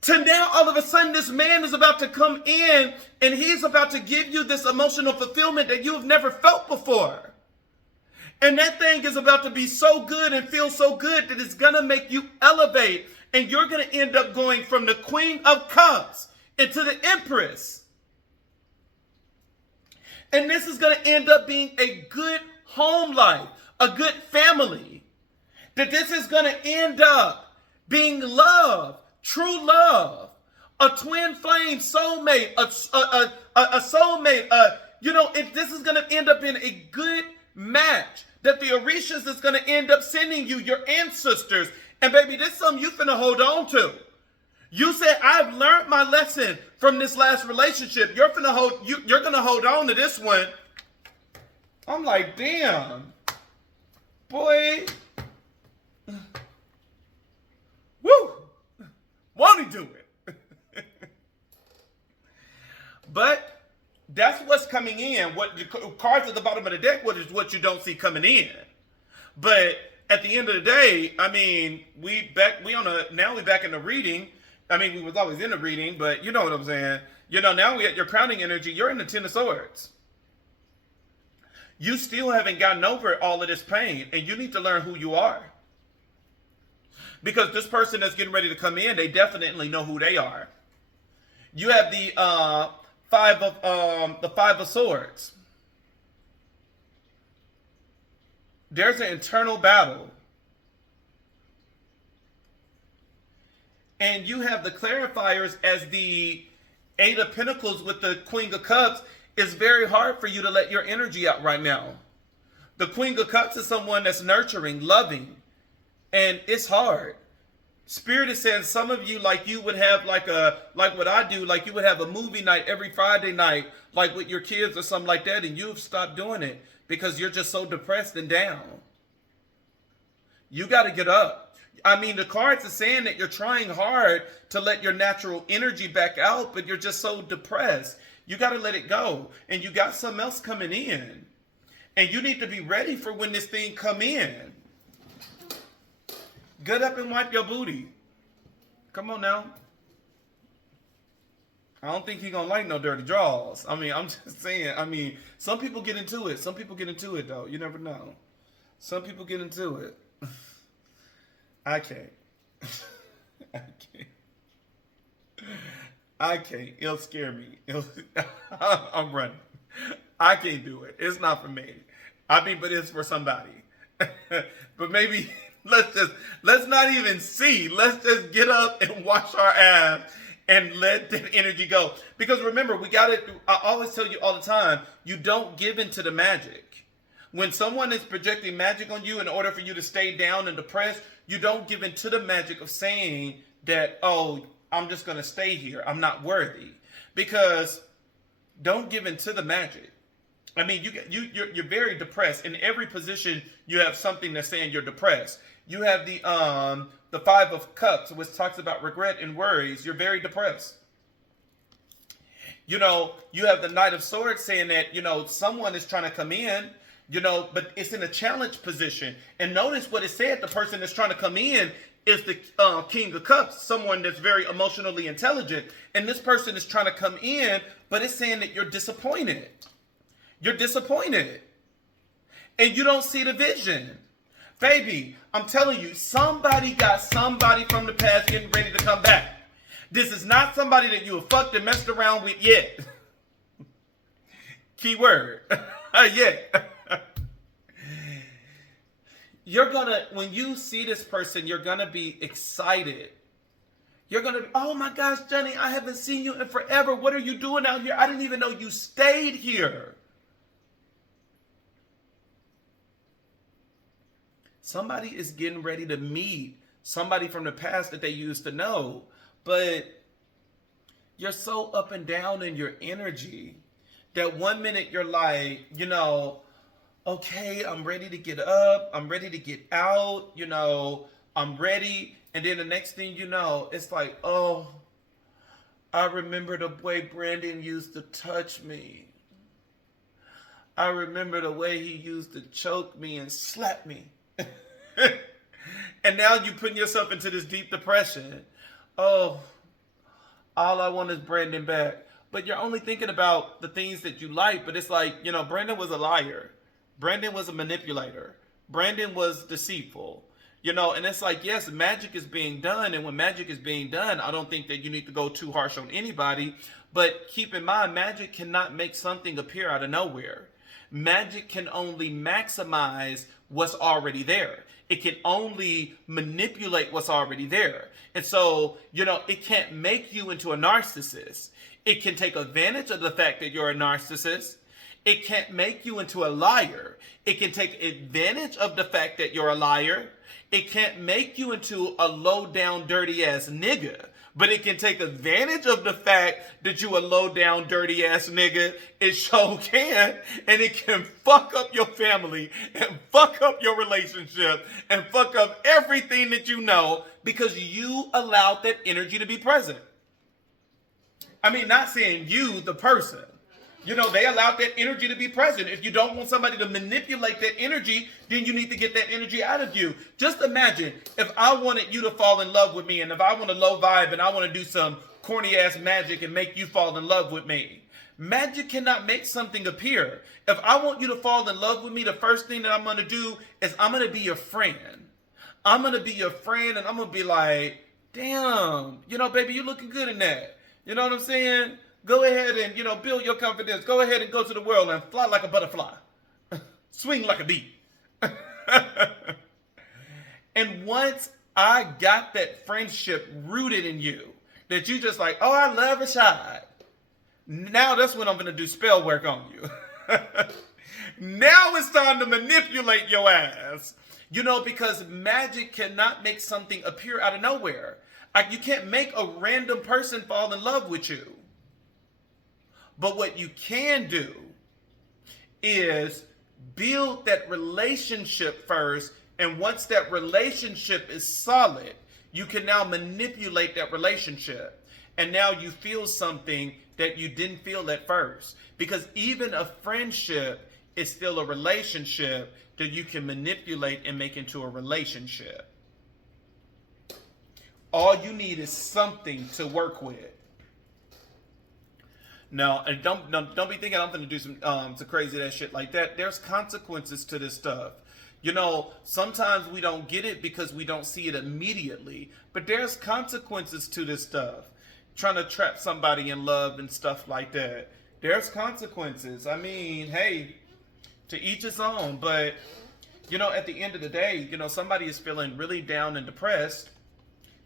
To now, all of a sudden, this man is about to come in and he's about to give you this emotional fulfillment that you have never felt before. And that thing is about to be so good and feel so good that it's going to make you elevate. And you're going to end up going from the Queen of Cups into the Empress. And this is going to end up being a good home life, a good family. That this is going to end up being love, true love, a twin flame soulmate, a soulmate. This is going to end up in a good match. That the orishas is going to end up sending you your ancestors. And baby, this is something you finna hold on to. You said, I've learned my lesson from this last relationship. You're gonna hold on to this one. I'm like, damn. Boy. do it. But that's what's coming in. What the cards at the bottom of the deck, what is what you don't see coming in. But at the end of the day, I mean, now we back in the reading. I mean, we was always in the reading, but you know what I'm saying. You know, now we at your crowning energy. You're in the Ten of Swords. You still haven't gotten over all of this pain, and you need to learn who you are. Because this person that's getting ready to come in, they definitely know who they are. You have the Five of Swords. There's an internal battle. And you have the clarifiers as the Eight of Pentacles with the Queen of Cups. It's very hard for you to let your energy out right now. The Queen of Cups is someone that's nurturing, loving, and it's hard. Spirit is saying some of you, like you would have like what I do, like you would have a movie night every Friday night, like with your kids or something like that, and you've stopped doing it because you're just so depressed and down. You got to get up. I mean, the cards are saying that you're trying hard to let your natural energy back out, but you're just so depressed. You got to let it go. And you got something else coming in. And you need to be ready for when this thing come in. Get up and wipe your booty. Come on now. I don't think he's going to like no dirty draws. I mean, I'm just saying. I mean, some people get into it. Some people get into it, though. You never know. Some people get into it. I can't. I can't. It'll scare me. I'm running. I can't do it. It's not for me. I mean, but it's for somebody. But maybe let's not even see. Let's just get up and wash our ass and let that energy go. Because remember, I always tell you all the time, you don't give into the magic. When someone is projecting magic on you in order for you to stay down and depressed, you don't give into the magic of saying that, oh, I'm just going to stay here. I'm not worthy. Because don't give into the magic. I mean, you're very depressed. In every position, you have something that's saying you're depressed. You have the Five of Cups, which talks about regret and worries. You're very depressed. You know, you have the Knight of Swords saying that, you know, someone is trying to come in, you know, but it's in a challenge position. And notice what it said, the person that's trying to come in is the King of Cups, someone that's very emotionally intelligent. And this person is trying to come in, but it's saying that you're disappointed. You're disappointed. And you don't see the vision. Baby, I'm telling you, somebody got somebody from the past getting ready to come back. This is not somebody that you have fucked and messed around with yet. Keyword. Yet. You're gonna, when you see this person, you're gonna be excited. You're gonna be, oh my gosh, Johnny, I haven't seen you in forever. What are you doing out here? I didn't even know you stayed here. Somebody is getting ready to meet somebody from the past that they used to know, but you're so up and down in your energy that one minute you're like, you know, okay, I'm ready to get up. I'm ready to get out. You know, I'm ready. And then the next thing you know, it's like, oh, I remember the way Brandon used to touch me. I remember the way he used to choke me and slap me. And now you're putting yourself into this deep depression. Oh, all I want is Brandon back. But you're only thinking about the things that you like. But it's like, you know, Brandon was a liar. Brandon was a manipulator. Brandon was deceitful. You know, and it's like, yes, magic is being done. And when magic is being done, I don't think that you need to go too harsh on anybody. But keep in mind, magic cannot make something appear out of nowhere. Magic can only maximize what's already there. It can only manipulate what's already there. And so, you know, it can't make you into a narcissist. It can take advantage of the fact that you're a narcissist. It can't make you into a liar. It can take advantage of the fact that you're a liar. It can't make you into a low down, dirty ass nigga. but it can take advantage of the fact that you a low down, dirty ass nigga. It sure can. And it can fuck up your family and fuck up your relationship and fuck up everything that you know because you allowed that energy to be present. I mean, not saying you, the person. You know, they allowed that energy to be present. If you don't want somebody to manipulate that energy, then you need to get that energy out of you. Just imagine if I wanted you to fall in love with me, and if I want a low vibe and I want to do some corny ass magic and make you fall in love with me. Magic cannot make something appear. If I want you to fall in love with me, the first thing that I'm going to do is I'm going to be your friend. I'm going to be your friend, and I'm going to be like, damn, you know, baby, you looking good in that. You know what I'm saying? Go ahead and, you know, build your confidence. Go ahead and go to the world and fly like a butterfly. Swing like a bee. And once I got that friendship rooted in you, that you just like, oh, I love Rashad. Now that's when I'm going to do spell work on you. Now it's time to manipulate your ass. You know, because magic cannot make something appear out of nowhere. You can't make a random person fall in love with you. But what you can do is build that relationship first. And once that relationship is solid, you can now manipulate that relationship. And now you feel something that you didn't feel at first. Because even a friendship is still a relationship that you can manipulate and make into a relationship. All you need is something to work with. Now, and don't be thinking I'm going to do some crazy ass shit like that. There's consequences to this stuff. You know, sometimes we don't get it because we don't see it immediately. But there's consequences to this stuff. Trying to trap somebody in love and stuff like that. There's consequences. I mean, hey, to each his own. But, you know, at the end of the day, you know, somebody is feeling really down and depressed.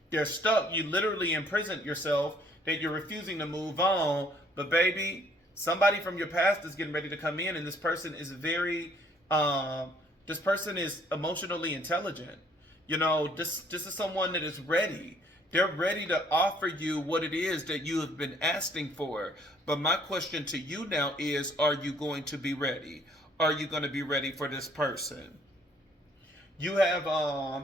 They're stuck. You literally imprisoned yourself that you're refusing to move on. But baby, somebody from your past is getting ready to come in, and this person is this person is emotionally intelligent. You know, this is someone that is ready. They're ready to offer you what it is that you have been asking for. But my question to you now is, are you going to be ready? Are you going to be ready for this person? You have,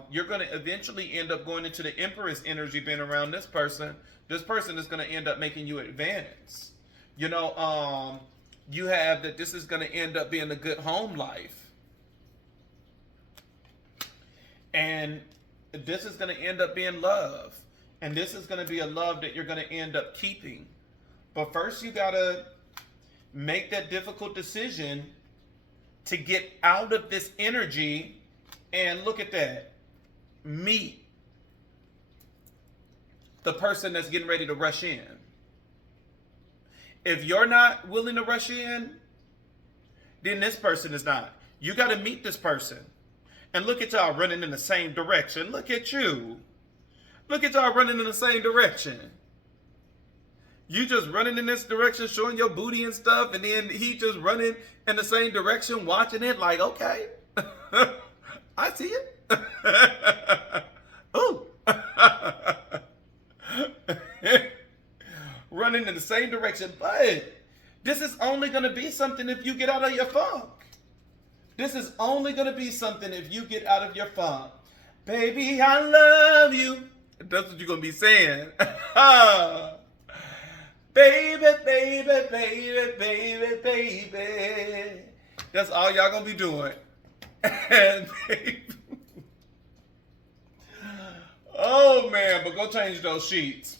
you're going to eventually end up going into the Empress energy being around this person. This person is going to end up making you advance. You know, you have that this is going to end up being a good home life. And this is going to end up being love. And this is going to be a love that you're going to end up keeping. But first you got to make that difficult decision to get out of this energy. And look at that. Meet the person that's getting ready to rush in. If you're not willing to rush in, then this person is not. You got to meet this person. And look at y'all running in the same direction. Look at you. Look at y'all running in the same direction. You just running in this direction, showing your booty and stuff, and then he just running in the same direction, watching it like, okay. I see it. Ooh. Running in the same direction, but this is only going to be something if you get out of your funk. This is only going to be something if you get out of your funk. Baby, I love you. That's what you're going to be saying. Baby, baby, baby, baby, baby. That's all y'all going to be doing. And oh man, but go change those sheets.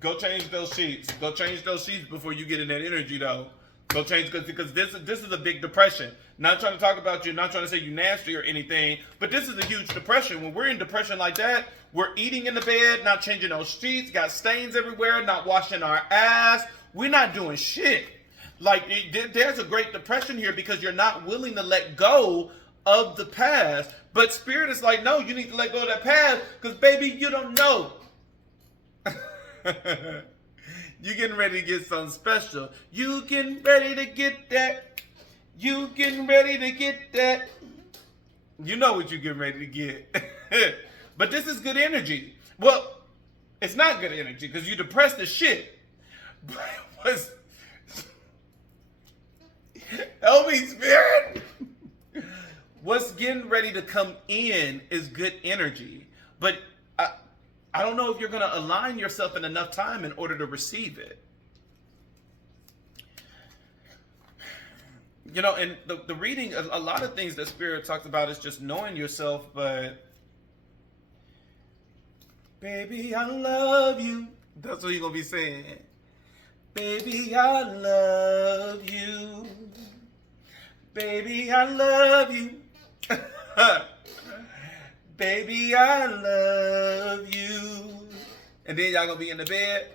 Go change those sheets. Go change those sheets before you get in that energy, though. Go change, because this is a big depression. Not trying to talk about you, not trying to say you nasty or anything, but this is a huge depression. When we're in depression like that, we're eating in the bed, not changing those sheets, got stains everywhere, not washing our ass. We're not doing shit. Like, there's a great depression here because you're not willing to let go of the past. But Spirit is like, no, you need to let go of that past because, baby, you don't know. You getting ready to get something special. You getting ready to get that. You getting ready to get that. You know what you getting ready to get. But this is good energy. Well, It's not good energy because you depressed as shit. But what's help me, spirit. What's getting ready to come in is good energy. But I don't know if you're going to align yourself in enough time in order to receive it. You know, and the reading, a lot of things that Spirit talks about is just knowing yourself, but baby, I love you. That's what you're going to be saying. Baby, I love you. Baby, I love you. Baby, I love you. And then y'all gonna be in the bed.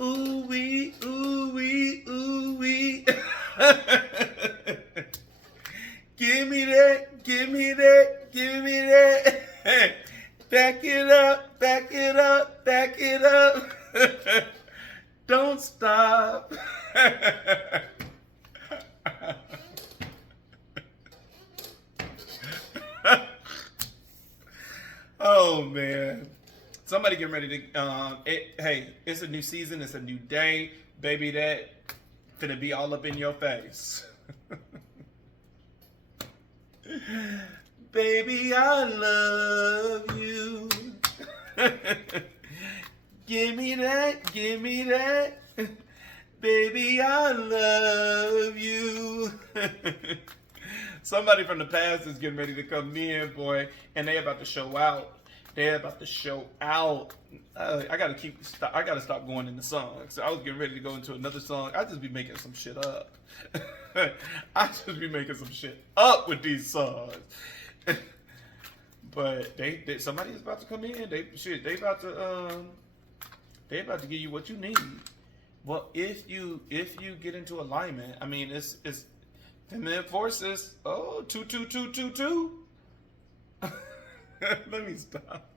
Ooh wee, ooh wee, ooh wee. Give me that, give me that, give me that. Back it up, back it up, back it up. Don't stop. Oh man, somebody get ready to. Hey, it's a new season. It's a new day, baby. That finna be all up in your face. Baby, I love you. Give me that, give me that. Baby, I love you. Somebody from the past is getting ready to come in, boy, and they about to show out. They're about to show out. I gotta stop going into songs. I was getting ready to go into another song. I just be making some shit up. I just be making some shit up with these songs. But somebody is about to come in. They about to give you what you need. Well, if you get into alignment, I mean, it's feminine forces. Oh, 2, 2, 2, 2, 2. Let me stop.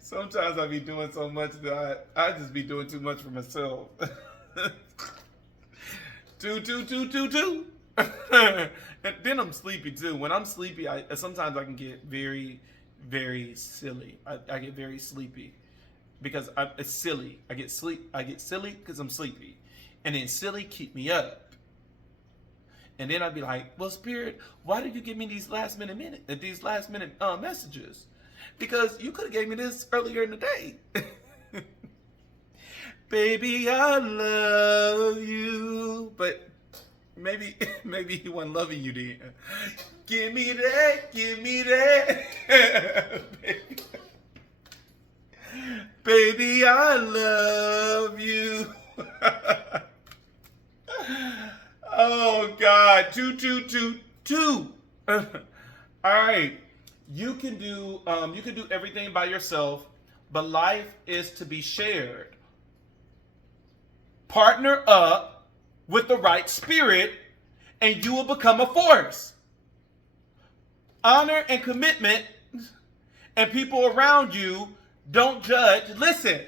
Sometimes I be doing so much that I just be doing too much for myself. 2, 2, 2, 2, 2. And then I'm sleepy too. When I'm sleepy, sometimes I can get very, very silly. I get very sleepy because it's silly. I get silly because I'm sleepy, and then silly keep me up. And then I'd be like, well, Spirit, why did you give me these last minute messages? Because you could have gave me this earlier in the day. Baby, I love you. But maybe he wasn't loving you then. Give me that, give me that. Baby, I love you. Oh God, 2, 2, 2, 2. All right, you can do everything by yourself, but life is to be shared. Partner up with the right spirit, and you will become a force. Honor and commitment, and people around you don't judge. Listen,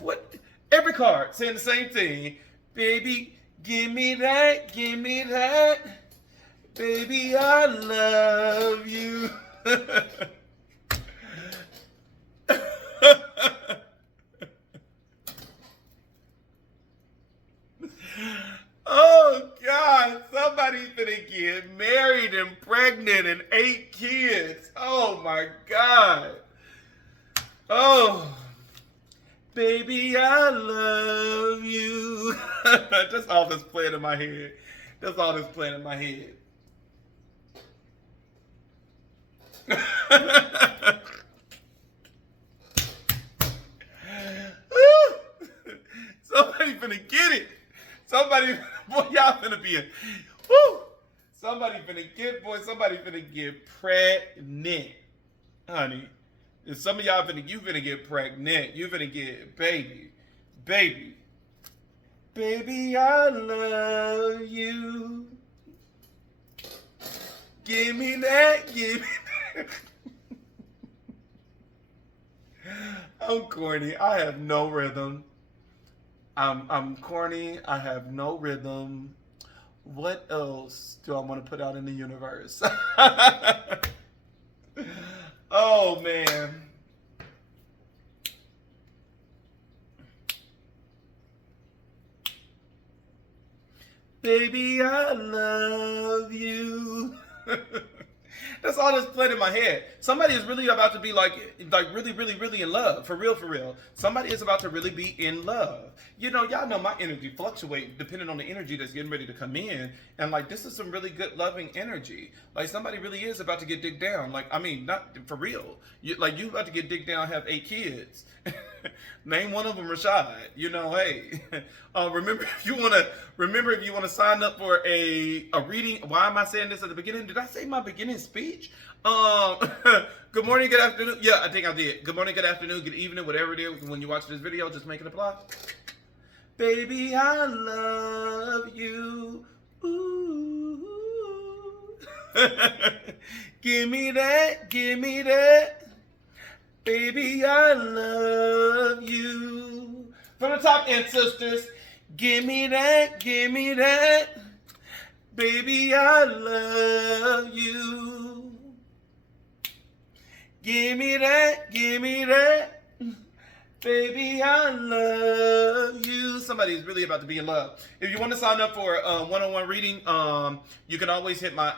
what? Every card saying the same thing, baby. Give me that, give me that. Baby, I love you. Oh, God. Somebody's gonna get married and pregnant and 8 kids. Oh, my God. Oh. Baby, I love you. That's all that's playing in my head. That's all that's playing in my head. Somebody finna get it. Somebody, boy, y'all finna be a, woo. Somebody finna get pregnant, honey. And some of y'all you finna get pregnant. You finna get baby. Baby, I love you. Give me that, give me that. I'm corny. I have no rhythm. I'm corny. I have no rhythm. What else do I want to put out in the universe? Oh man. Baby, I love you. That's all that's playing in my head. Somebody is really about to be like really, really, really in love. For real, for real. Somebody is about to really be in love. You know, y'all know my energy fluctuates depending on the energy that's getting ready to come in. And like, this is some really good loving energy. Like, somebody really is about to get digged down. Like, I mean, not for real. You about to get digged down, have 8 kids. Name one of them Rashad. You know, hey. Remember if you want to sign up for a reading. Why am I saying this at the beginning? Did I say my beginning speech? Good morning, good afternoon. Yeah, I think I did. Good morning, good afternoon, good evening, whatever it is. When you watch this video, just make it apply. Baby, I love you. Ooh. Give me that, give me that. Baby, I love you. From the top, ancestors. Give me that, give me that. Baby, I love you. Give me that, give me that. Baby, I love you. Somebody is really about to be in love. If you want to sign up for a one-on-one reading, you can always hit my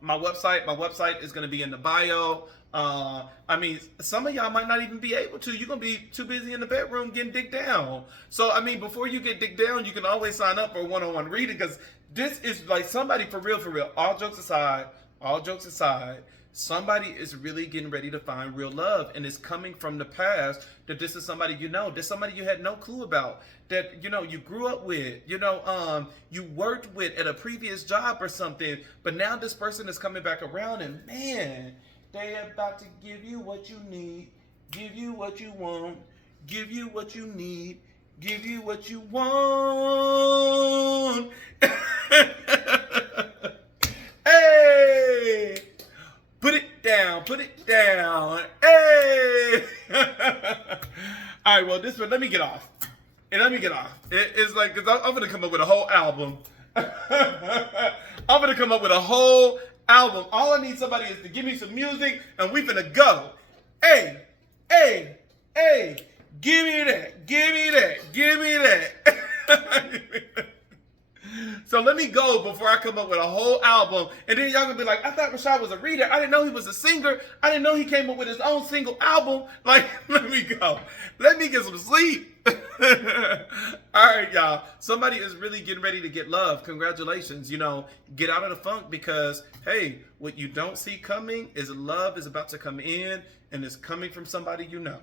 my website. My website is going to be in the bio. I mean, some of y'all might not even be able to. You're going to be too busy in the bedroom getting digged down. So, I mean, before you get digged down, you can always sign up for a one-on-one reading, because this is like somebody for real, for real. All jokes aside, somebody is really getting ready to find real love, and it's coming from the past. That this is somebody you know. This is somebody you had no clue about. That, you know, you grew up with. You know, you worked with at a previous job or something. But now this person is coming back around, and man, they about to give you what you need, give you what you want, give you what you need, give you what you want. Hey! Put it down, put it down. Hey! All right, well, this one, let me get off. It's like, because I'm going to come up with a whole album. I'm going to come up with a whole album. All I need somebody is to give me some music, and we finna go. Hey, hey, hey, give me that, give me that, give me that. So let me go before I come up with a whole album, and then y'all gonna be like, I thought Rashad was a reader. I didn't know he was a singer. I didn't know he came up with his own single album. Like, let me go. Let me get some sleep. All right, y'all. Somebody is really getting ready to get love. Congratulations. You know, get out of the funk, because, hey, what you don't see coming is love is about to come in, and it's coming from somebody you know.